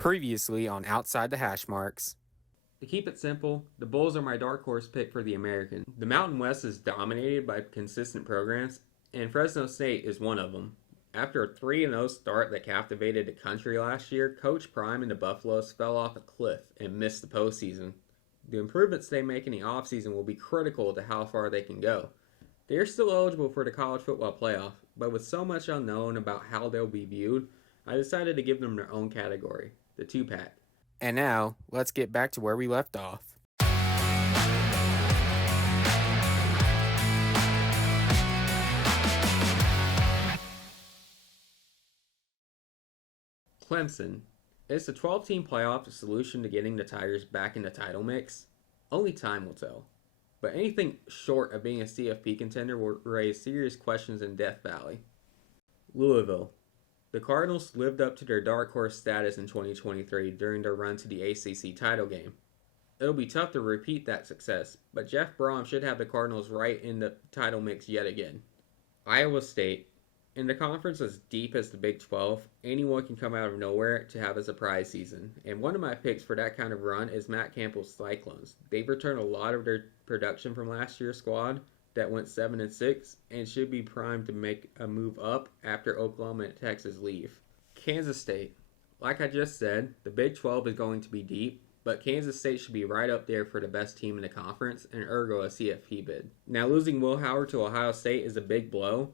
Previously on Outside the Hash Marks. To keep it simple, the Bulls are my dark horse pick for the American. The Mountain West is dominated by consistent programs, and Fresno State is one of them. After a 3-0 start that captivated the country last year, Coach Prime and the Buffaloes fell off a cliff and missed the postseason. The improvements they make in the offseason will be critical to how far they can go. They are still eligible for the college football playoff, but with so much unknown about how they'll be viewed, I decided to give them their own category, the 2-pack. And now, let's get back to where we left off. Clemson. Is the 12-team playoff the solution to getting the Tigers back in the title mix? Only time will tell. But anything short of being a CFB contender will raise serious questions in Death Valley. Louisville. The Cardinals lived up to their dark horse status in 2023 during their run to the ACC title game. It'll be tough to repeat that success, but Jeff Brom should have the Cardinals right in the title mix yet again. Iowa State. In the conference as deep as the Big 12, anyone can come out of nowhere to have a surprise season, and one of my picks for that kind of run is Matt Campbell's Cyclones. They've returned a lot of their production from last year's squad that went 7-6 and should be primed to make a move up after Oklahoma and Texas leave. Kansas State. Like I just said, the Big 12 is going to be deep, but Kansas State should be right up there for the best team in the conference and ergo a CFP bid. Now losing Will Howard to Ohio State is a big blow,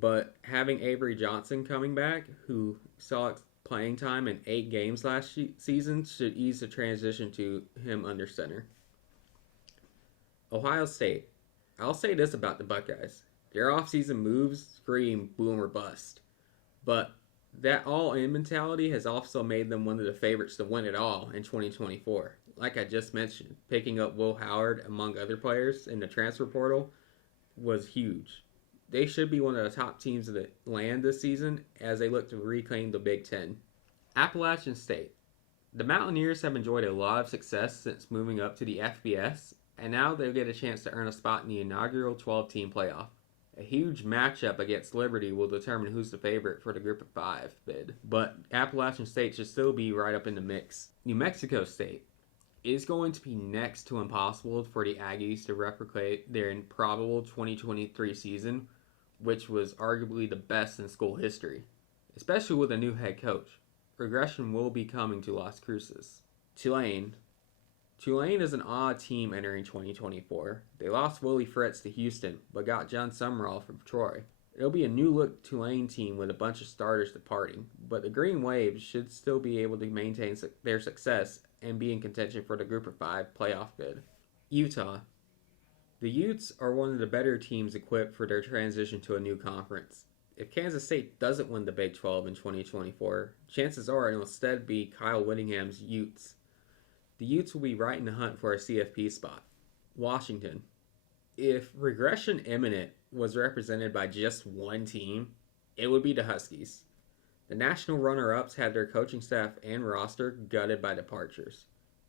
but having Avery Johnson coming back, who saw playing time in 8 games last season, should ease the transition to him under center. Ohio State. I'll say this about the Buckeyes. Their offseason moves scream boom or bust. But that all-in mentality has also made them one of the favorites to win it all in 2024. Like I just mentioned, picking up Will Howard among other players in the transfer portal was huge. They should be one of the top teams in the land this season as they look to reclaim the Big Ten. Appalachian State. The Mountaineers have enjoyed a lot of success since moving up to the FBS, and now they'll get a chance to earn a spot in the inaugural 12-team playoff. A huge matchup against Liberty will determine who's the favorite for the Group of 5 bid, but Appalachian State should still be right up in the mix. New Mexico State. It is going to be next to impossible for the Aggies to replicate their improbable 2023 season, which was arguably the best in school history, especially with a new head coach. Regression will be coming to Las Cruces. Tulane. Tulane is an odd team entering 2024. They lost Willie Fritz to Houston, but got John Summerall from Troy. It'll be a new-look Tulane team with a bunch of starters departing, but the Green Wave should still be able to maintain their success and be in contention for the Group of 5 playoff bid. Utah. The Utes are one of the better teams equipped for their transition to a new conference. If Kansas State doesn't win the Big 12 in 2024, chances are it'll instead be Kyle Whittingham's Utes. The Utes will be right in the hunt for a CFP spot. Washington. If regression imminent was represented by just one team, it would be the Huskies. The national runner-ups had their coaching staff and roster gutted by departures.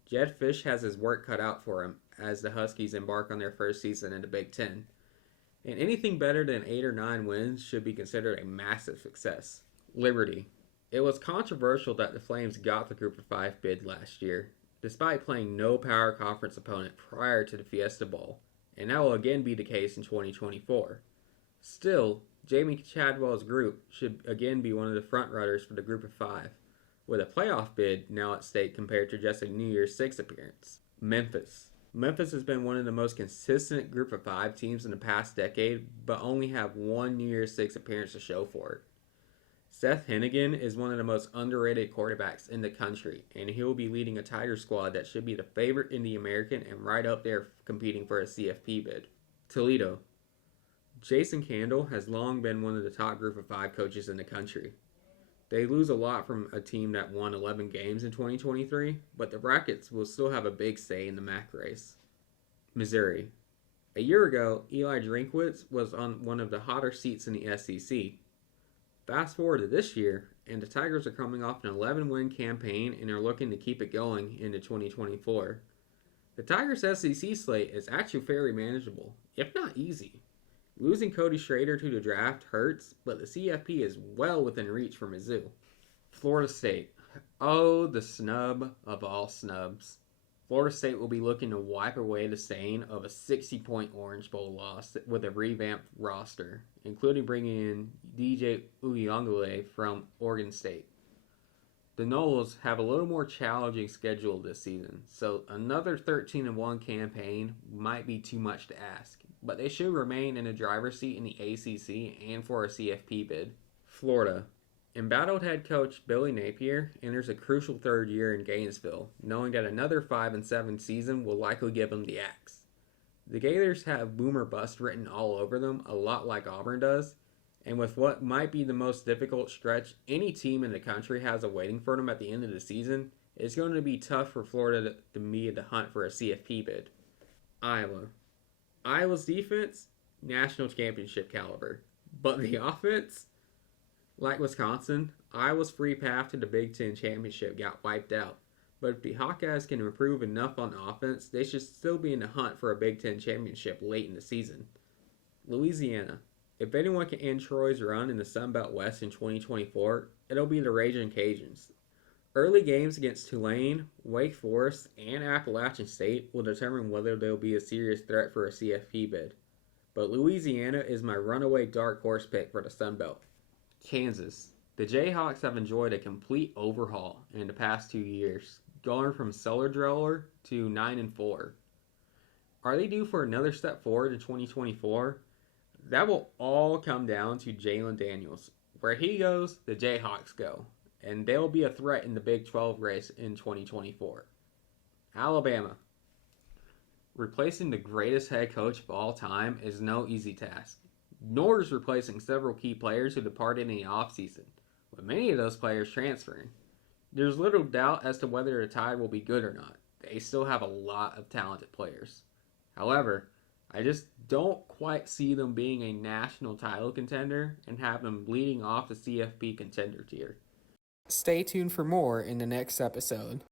Jed Fish has his work cut out for him as the Huskies embark on their first season in the Big Ten. And anything better than 8 or 9 wins should be considered a massive success. Liberty. It was controversial that the Flames got the Group of 5 bid last year, despite playing no power conference opponent prior to the Fiesta Bowl, and that will again be the case in 2024. Still, Jamie Chadwell's group should again be one of the front-runners for the Group of 5, with a playoff bid now at stake compared to just a New Year's 6 appearance. Memphis. Memphis has been one of the most consistent Group of 5 teams in the past decade, but only have one New Year's 6 appearance to show for it. Seth Hennigan is one of the most underrated quarterbacks in the country, and he will be leading a Tiger squad that should be the favorite in the American and right up there competing for a CFP bid. Toledo. Jason Candle has long been one of the top Group of 5 coaches in the country. They lose a lot from a team that won 11 games in 2023, but the Rockets will still have a big say in the MAC race. Missouri. A year ago, Eli Drinkwitz was on one of the hotter seats in the SEC. Fast forward to this year, and the Tigers are coming off an 11-win campaign and are looking to keep it going into 2024. The Tigers' SEC slate is actually fairly manageable, if not easy. Losing Cody Schrader to the draft hurts, but the CFP is well within reach for Mizzou. Florida State. Oh, the snub of all snubs. Florida State will be looking to wipe away the stain of a 60-point Orange Bowl loss with a revamped roster, including bringing in DJ Uyunglele from Oregon State. The Noles have a little more challenging schedule this season, so another 13-1 campaign might be too much to ask, but they should remain in the driver's seat in the ACC and for a CFP bid. Florida. Embattled head coach Billy Napier enters a crucial third year in Gainesville, knowing that another 5-7 season will likely give him the axe. The Gators have boomer bust written all over them, a lot like Auburn does, and with what might be the most difficult stretch any team in the country has awaiting for them at the end of the season, it's going to be tough for Florida to be in the hunt for a CFP bid. Iowa. Iowa's defense, national championship caliber, but the offense, like Wisconsin, Iowa's free path to the Big Ten championship got wiped out. But if the Hawkeyes can improve enough on offense, they should still be in the hunt for a Big Ten championship late in the season. Louisiana. If anyone can end Troy's run in the Sun Belt West in 2024, it'll be the Raging Cajuns. Early games against Tulane, Wake Forest, and Appalachian State will determine whether they'll be a serious threat for a CFP bid. But Louisiana is my runaway dark horse pick for the Sun Belt. Kansas. The Jayhawks have enjoyed a complete overhaul in the past 2 years, going from cellar dweller to 9-4. Are they due for another step forward in 2024? That will all come down to Jalen Daniels. Where he goes, the Jayhawks go, and they'll be a threat in the Big 12 race in 2024. Alabama. Replacing the greatest head coach of all time is no easy task, nor is replacing several key players who departed in the offseason, with many of those players transferring. There's little doubt as to whether the Tide will be good or not. They still have a lot of talented players. However, I just don't quite see them being a national title contender and have them bleeding off the CFP contender tier. Stay tuned for more in the next episode.